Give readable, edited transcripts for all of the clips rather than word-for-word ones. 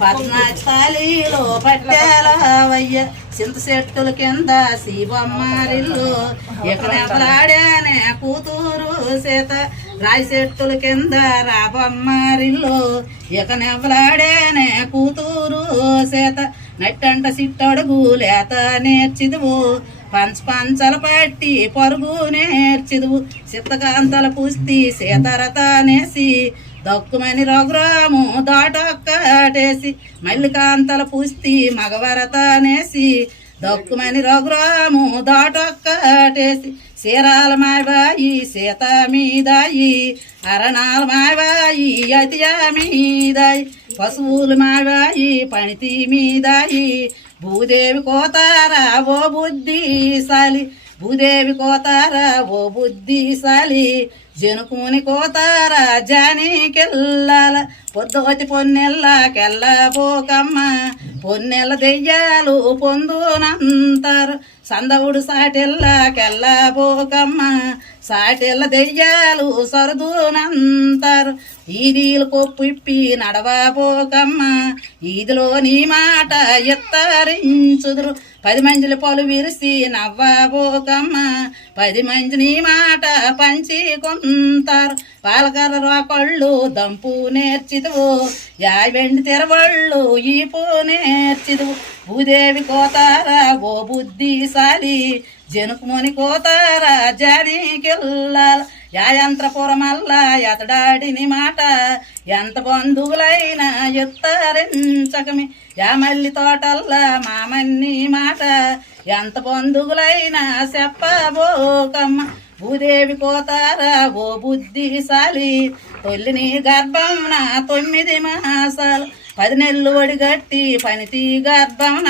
పద్నాచాలీలో పట్టేలవయ్య చింత చెట్టుల కింద శివమ్మారిల్లు ఎకనెపలాడానే కూతురు సీత రాయి చెట్టుల కింద రాబమ్మారిల్లు ఎకనెపలాడానే కూతురు సీత నట్టంట సిట్టడుగు లేత నేర్చిదువు పంచల పట్టి పరుగు నేర్చిదువు సిత్తకాంతల పుస్తి సీతరత నేసి దక్కుమని రఘురాము దాటొక్కటేసి మల్లికాంతల పుస్తి మగవరతనేసి దక్కుమని రఘురాము దాటొక్కటేసి చీరాల మాయబాయి సీత మీదాయి అరణాల మాయబాయి అతియా మీదాయి పశువులు మాయబాయి పణితి మీదాయి భూదేవి కోతారా ఓ బుద్ధిశాలి భూదేవి కోతారా ఓ బుద్ధిశాలి జనుకుని కోతారా జానికెళ్ళాల పొద్దుగతి పొన్నెల్లకెళ్ళబోకమ్మ పొన్నెల్ల దెయ్యాలు పొందునంటారు సందవుడు సాటెల్లకెళ్ళబోకమ్మ సాటెల్ల దెయ్యాలు సరదునంటారు ఈదీలు కొప్పు ఇప్పి నడవబోకమ్మ ఈదిలో నీ మాట ఎత్తరించుదురు 10 మందిల పలు విరిసి నవ్వబోకమ్మ 10 మంది నీ మాట పంచి కొంటారు పాలకర్ర రోకళ్ళు దంపు నేర్చిదువు యావెండి తెరవళ్ళు ఈపు నేర్చిదువు భూదేవి కోతారా ఓ బుద్ధిశాలి జనుకుమని కోతారా జానికెళ్ళాల యాంత్రపురమల్ల ఎతడాడిని మాట ఎంత బంధువులైనా ఎత్తరించకమి యా మల్లి తోటల్లా మామన్ని మాట ఎంత బంధువులైనా చెప్పబోకమ్మ భూదేవి కోతారా ఓ బుద్ధిశాలి తొల్లిని గర్భంన 9 మాసాలు 10 నెలలు ఒడిగట్టి పనితి గర్భంన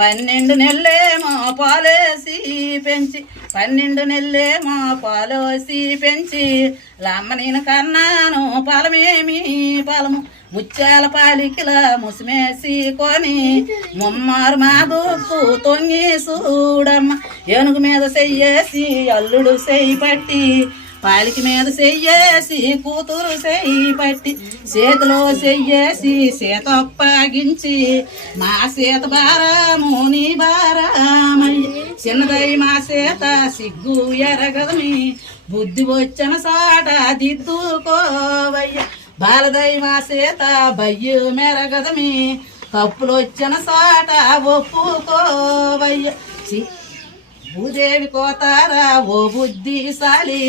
12 నెల్లేమో పాలేసి పెంచి 12 నెల్లేమో పాలేసి పెంచి లమ్మ నేను కన్నాను పాలమేమి పాలము ముత్యాల పాలికిల ముసిమేసి కొని ముమ్మారు మా దూపు తొంగి చూడమ్మ ఏనుగు మీద చెయ్యేసి అల్లుడు చెయ్యి పట్టి పాలికి మీద చెయ్యేసి కూతురు చెయ్యి పట్టి చేతిలో చెయ్యేసి సీత అప్పగించి మా సీత బారాము నీ బారామయ్య చిన్నదై మా సీత సిగ్గు ఎరగదమి బుద్ధి వచ్చిన సాట దిద్దుకోవయ్య బాలదై మా సీత బయ్యు మెరగదమి తప్పులు వచ్చిన సాట ఒప్పుకోవయ్య భూదేవి కోతారా ఓ బుద్ధిశాలి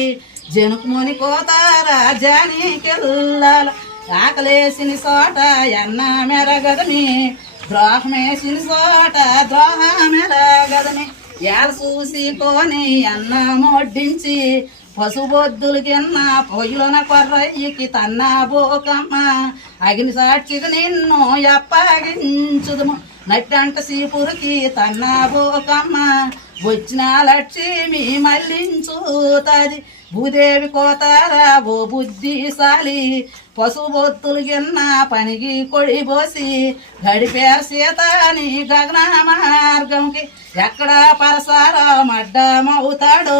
జనుకుమని కోతారా జానికెళ్ళాల ఆకలేసిన చోట ఎన్న మెరగదమి ద్రోహమేసిన చోట ద్రోహమెరగదమి ఏల చూసి కొని అన్న మొడ్డించి పశుబొద్దులు కిన్న పొయ్యిలోన కొర్రయ్యకి తన్నా బోకమ్మ అగ్ని సాక్షిగా నిన్ను అప్పగించుదుము నట్టంట సీపురికి తన్నా బోకమ్మ వచ్చిన లక్ష్మి మళ్ళించుతాది భూదేవి కోతారా ఓ బుద్ధిశాలి పశుబొత్తులు గిన్న పనికి కొడిపోసి గడిపేరు సీతని గగన మార్గంకి ఎక్కడ పరశురామ అడ్డమవుతాడు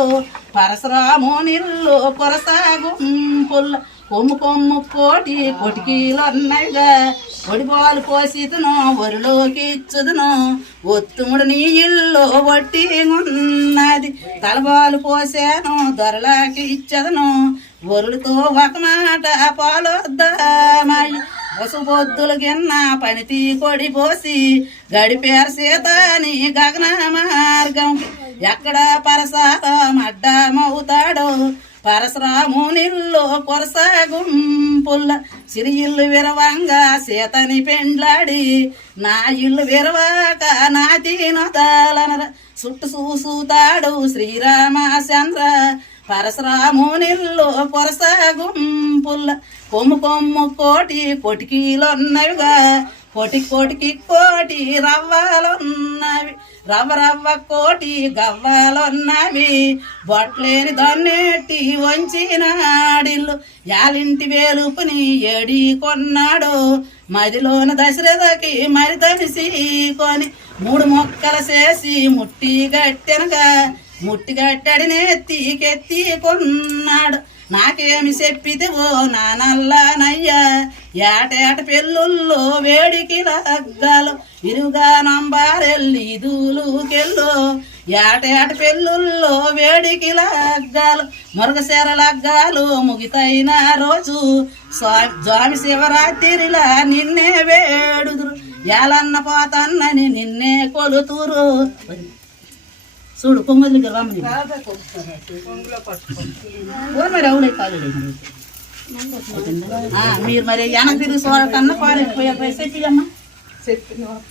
పరశురాము నిల్లు కొరసాగుంపుల్ల కొమ్ము కొమ్ము కోటి కొటికీలున్నవిగా ఒడిపాలు పోసిదును ఒరిలోకి ఇచ్చుదును ఒత్తుముడు నీ ఇల్లు ఒట్టి ఉన్నది తలబాలు పోసాను దొరలాకి ఇచ్చదును ఒరులతో ఒక మాట పాలొద్దామయ్య పశుబొద్దులు గిన్న పనితి కొడి పోసి గడిపేరు సీతని గగన మార్గం ఎక్కడ పరశురామ అడ్డమవుతాడో పరశురాము నిల్లు కొరసాగుంపుల్ల సిరి ఇల్లు విరవంగా సీతని పెండ్లాడి నా ఇల్లు విరవాక నా తీనొదాలనర చుట్టు చూసుతాడు శ్రీరామచంద్ర పరశురాము నిల్లు కొరసాగుంపుల్ల కొమ్ము కొమ్ము కోటి కొటికీలున్నవిగా కోటికి కోటి రవ్వలున్నవి రవ్వ కోటి గవ్వలున్నవి బొట్లేని దన్నెట్టి వంచినాడిల్లు యాలింటి వేలుపుని ఏడి కొన్నాడు మదిలోన దశరథకి మరి తడిసి కొని 3 మొక్కలు చేసి ముట్టి గట్టెనగా ముట్టి గట్టడి నెత్తికెత్తి కొన్నాడు నాకేమి చెప్పితివో నా నల్లనయ్యా ఏటేట పెళ్ళుల్లో వేడికి లగ్గాలు ఇరుగా నంబారెల్లి దూలుకెళ్ళు ఏటేట పెళ్ళుల్లో వేడికి లగ్గాలు మురగశేర లగ్గాలు ముగితైన రోజు స్వామి శివరాత్రిలా నిన్నే వేడుదురు ఏలన్న పోతన్నని నిన్నే కొలుతురు చూడు కొమ్ముదికి రమ్మని మరి అవులే కాదు మీరు మరి వెనక తిరిగి చూడకన్నా పారైపోయే చెప్పి అమ్మా